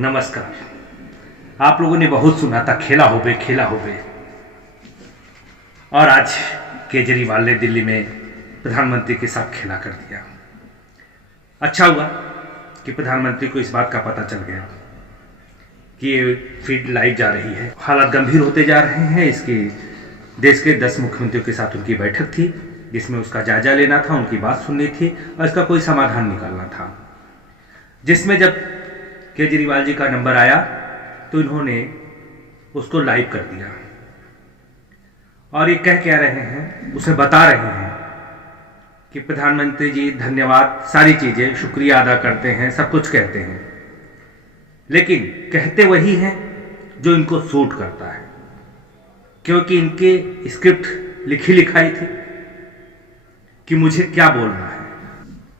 नमस्कार। आप लोगों ने बहुत सुना था खेला होबे, और आज केजरीवाल ने दिल्ली में प्रधानमंत्री के साथ खेला कर दिया। अच्छा हुआ कि प्रधानमंत्री को इस बात का पता चल गया कि ये फीड लाइव जा रही है। हालात गंभीर होते जा रहे हैं। इसके देश के 10 मुख्यमंत्रियों के साथ उनकी बैठक थी, जिसमें उसका जायजा लेना था, उनकी बात सुननी थी और इसका कोई समाधान निकालना था। जिसमें जब केजरीवाल जी का नंबर आया तो इन्होंने उसको लाइव कर दिया और ये कह क्या रहे हैं, उसे बता रहे हैं कि प्रधानमंत्री जी धन्यवाद, सारी चीजें शुक्रिया अदा करते हैं, सब कुछ कहते हैं, लेकिन कहते वही हैं जो इनको सूट करता है, क्योंकि इनके स्क्रिप्ट लिखी लिखाई थी कि मुझे क्या बोलना है।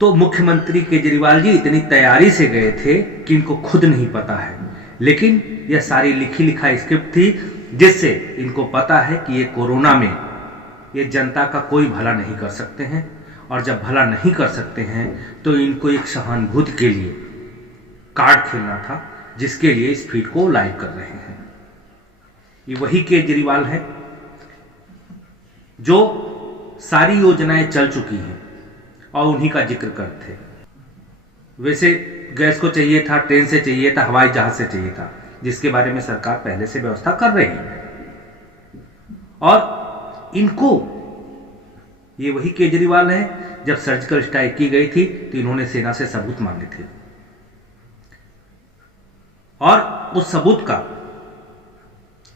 तो मुख्यमंत्री केजरीवाल जी इतनी तैयारी से गए थे कि इनको खुद नहीं पता है, लेकिन यह सारी लिखी लिखाई स्क्रिप्ट थी, जिससे इनको पता है कि ये कोरोना में ये जनता का कोई भला नहीं कर सकते हैं, और जब भला नहीं कर सकते हैं तो इनको एक सहानुभूति के लिए कार्ड खेलना था, जिसके लिए इस फीड को लाइव कर रहे हैं। ये वही केजरीवाल है जो सारी योजनाएं चल चुकी हैं और उन्हीं का जिक्र करते। वैसे गैस को चाहिए था, ट्रेन से चाहिए था, हवाई जहाज से चाहिए था, जिसके बारे में सरकार पहले से व्यवस्था कर रही है। और इनको ये वही केजरीवाल है, जब सर्जिकल स्ट्राइक की गई थी तो इन्होंने सेना से सबूत मांगे थे, और उस सबूत का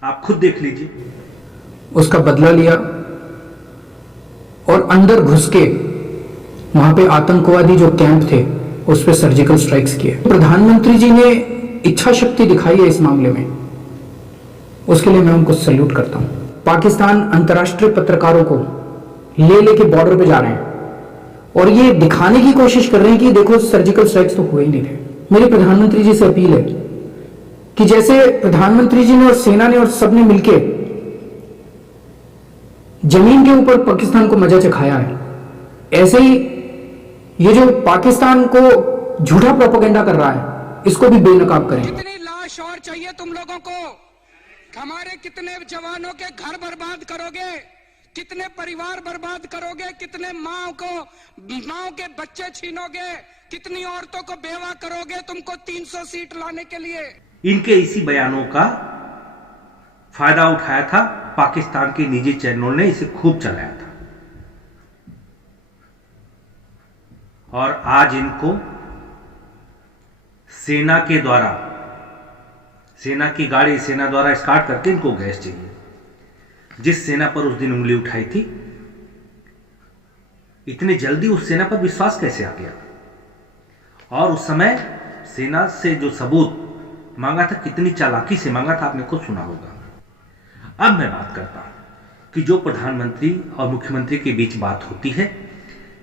आप खुद देख लीजिए। उसका बदला लिया और अंदर घुस के वहां पे आतंकवादी जो कैंप थे उस पे सर्जिकल स्ट्राइक्स किए। प्रधानमंत्री जी ने इच्छा शक्ति दिखाई है इस मामले में, उसके लिए मैं उनको सैल्यूट करता हूं। पाकिस्तान अंतर्राष्ट्रीय पत्रकारों को लेके बॉर्डर पे जा रहे हैं और ये दिखाने की कोशिश कर रहे हैं कि देखो सर्जिकल स्ट्राइक्स तो हुए ही नहीं थे। मेरी प्रधानमंत्री जी से अपील है कि जैसे प्रधानमंत्री जी ने और सेना ने और सबने मिलके जमीन के ऊपर पाकिस्तान को मजा चखाया है, ऐसे ही ये जो पाकिस्तान को झूठा प्रोपेगेंडा कर रहा है, इसको भी बेनकाब करें। कितनी लाश और चाहिए तुम लोगों को? हमारे कितने जवानों के घर बर्बाद करोगे, कितने परिवार बर्बाद करोगे, कितने माँ के बच्चे छीनोगे, कितनी औरतों को बेवा करोगे तुमको 300 सीट लाने के लिए? इनके इसी बयानों का फायदा उठाया था पाकिस्तान के निजी चैनलों ने, इसे खूब चलाया था, और आज इनको सेना के द्वारा, सेना की गाड़ी सेना द्वारा स्टार्ट करके इनको गैस चाहिए। जिस सेना पर उस दिन उंगली उठाई थी, इतनी जल्दी उस सेना पर विश्वास कैसे आ गया? और उस समय सेना से जो सबूत मांगा था, कितनी चालाकी से मांगा था, आपने खुद सुना होगा। अब मैं बात करता हूं कि जो प्रधानमंत्री और मुख्यमंत्री के बीच बात होती है,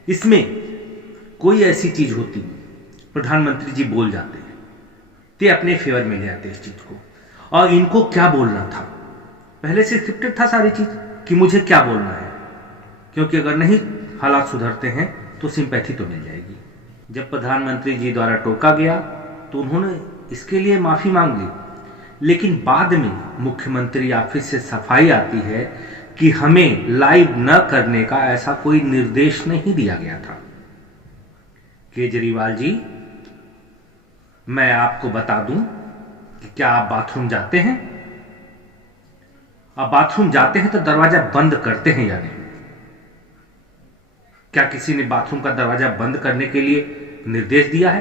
इसमें कोई ऐसी चीज होती, प्रधानमंत्री जी बोल जाते हैं, ते अपने फेवर में ले आते इस चीज को। और इनको क्या बोलना था, पहले से स्क्रिप्टेड था सारी चीज कि मुझे क्या बोलना है, क्योंकि अगर नहीं हालात सुधरते हैं तो सिंपैथी तो मिल जाएगी। जब प्रधानमंत्री जी द्वारा टोका गया तो उन्होंने इसके लिए माफी मांग ली, लेकिन बाद में मुख्यमंत्री ऑफिस से सफाई आती है कि हमें लाइव न करने का ऐसा कोई निर्देश नहीं दिया गया था। केजरीवाल जी, मैं आपको बता दूं कि क्या आप बाथरूम जाते हैं? आप बाथरूम जाते हैं तो दरवाजा बंद करते हैं या नहीं? क्या किसी ने बाथरूम का दरवाजा बंद करने के लिए निर्देश दिया है?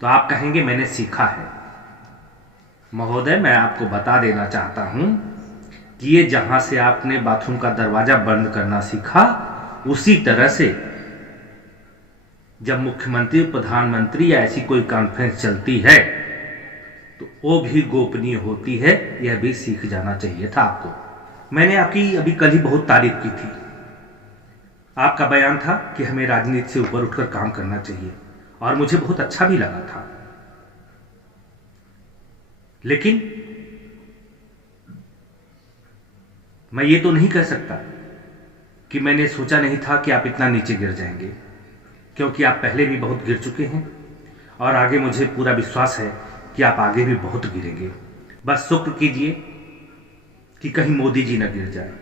तो आप कहेंगे मैंने सीखा है। महोदय, मैं आपको बता देना चाहता हूं कि ये जहां से आपने बाथरूम का दरवाजा बंद करना सीखा, उसी तरह से जब मुख्यमंत्री, प्रधानमंत्री या ऐसी कोई कॉन्फ्रेंस चलती है तो वो भी गोपनीय होती है, यह भी सीख जाना चाहिए था आपको। मैंने आपकी अभी कल ही बहुत तारीफ की थी। आपका बयान था कि हमें राजनीति से ऊपर उठकर काम करना चाहिए, और मुझे बहुत अच्छा भी लगा था, लेकिन मैं ये तो नहीं कह सकता कि मैंने सोचा नहीं था कि आप इतना नीचे गिर जाएंगे, क्योंकि आप पहले भी बहुत गिर चुके हैं और आगे मुझे पूरा विश्वास है कि आप आगे भी बहुत गिरेंगे। बस शुक्र कीजिए कि कहीं मोदी जी न गिर जाए।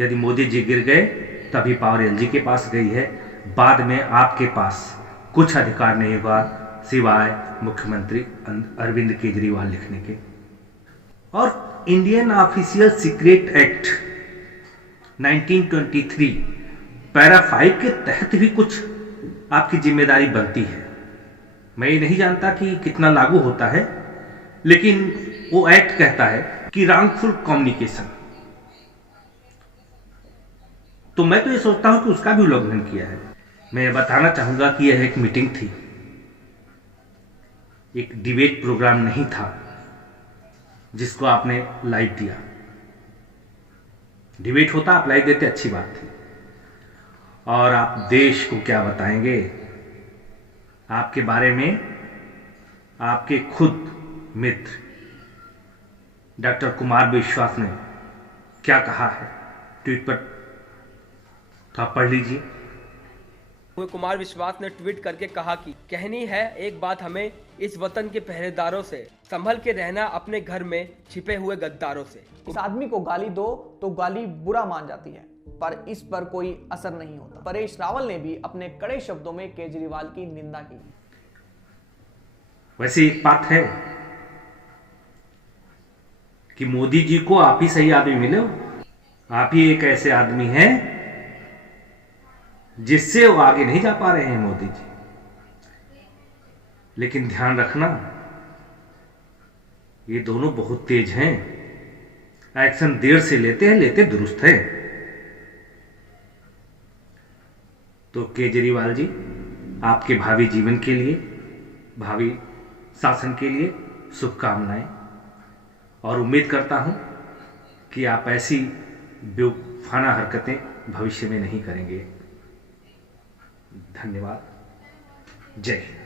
यदि मोदी जी गिर गए तभी पावर एलजी के पास गई है, बाद में आपके पास कुछ अधिकार नहीं होगा सिवाय मुख्यमंत्री अरविंद केजरीवाल लिखने के। और Indian official secret act 1923 para 5 के तहत भी कुछ आपकी जिम्मेदारी बनती है। मैं ये नहीं जानता कि कितना लागू होता है, लेकिन वो एक्ट कहता है कि रॉन्गफुल कम्युनिकेशन, तो मैं तो ये सोचता हूं कि उसका भी उल्लंघन किया है। मैं ये बताना चाहूंगा कि यह एक मीटिंग थी, एक डिबेट प्रोग्राम नहीं था जिसको आपने लाइव दिया। डिबेट होता आप लाइव देते, अच्छी बात थी। और आप देश को क्या बताएंगे? आपके बारे में आपके खुद मित्र डॉक्टर कुमार विश्वास ने क्या कहा है ट्वीट पर, तो आप पढ़ लीजिए। कुमार विश्वास ने ट्वीट करके कहा कि कहनी है एक बात हमें इस वतन के पहरेदारों से, संभल के रहना अपने घर में छिपे हुए गद्दारों से। इस आदमी को गाली दो तो गाली बुरा मान जाती है, पर इस पर कोई असर नहीं होता। परेश रावल ने भी अपने कड़े शब्दों में केजरीवाल की निंदा की। वैसे एक बात है कि मोदी जी को आप ही सही आदमी मिले हो। आप ही एक ऐसे आदमी हैं जिससे वो आगे नहीं जा पा रहे हैं मोदी जी। लेकिन ध्यान रखना, ये दोनों बहुत तेज हैं, एक्शन देर से लेते हैं, लेते दुरुस्त है। तो केजरीवाल जी, आपके भावी जीवन के लिए, भावी शासन के लिए शुभकामनाएं, और उम्मीद करता हूं कि आप ऐसी बेवफाना हरकतें भविष्य में नहीं करेंगे। धन्यवाद। जय हिंद।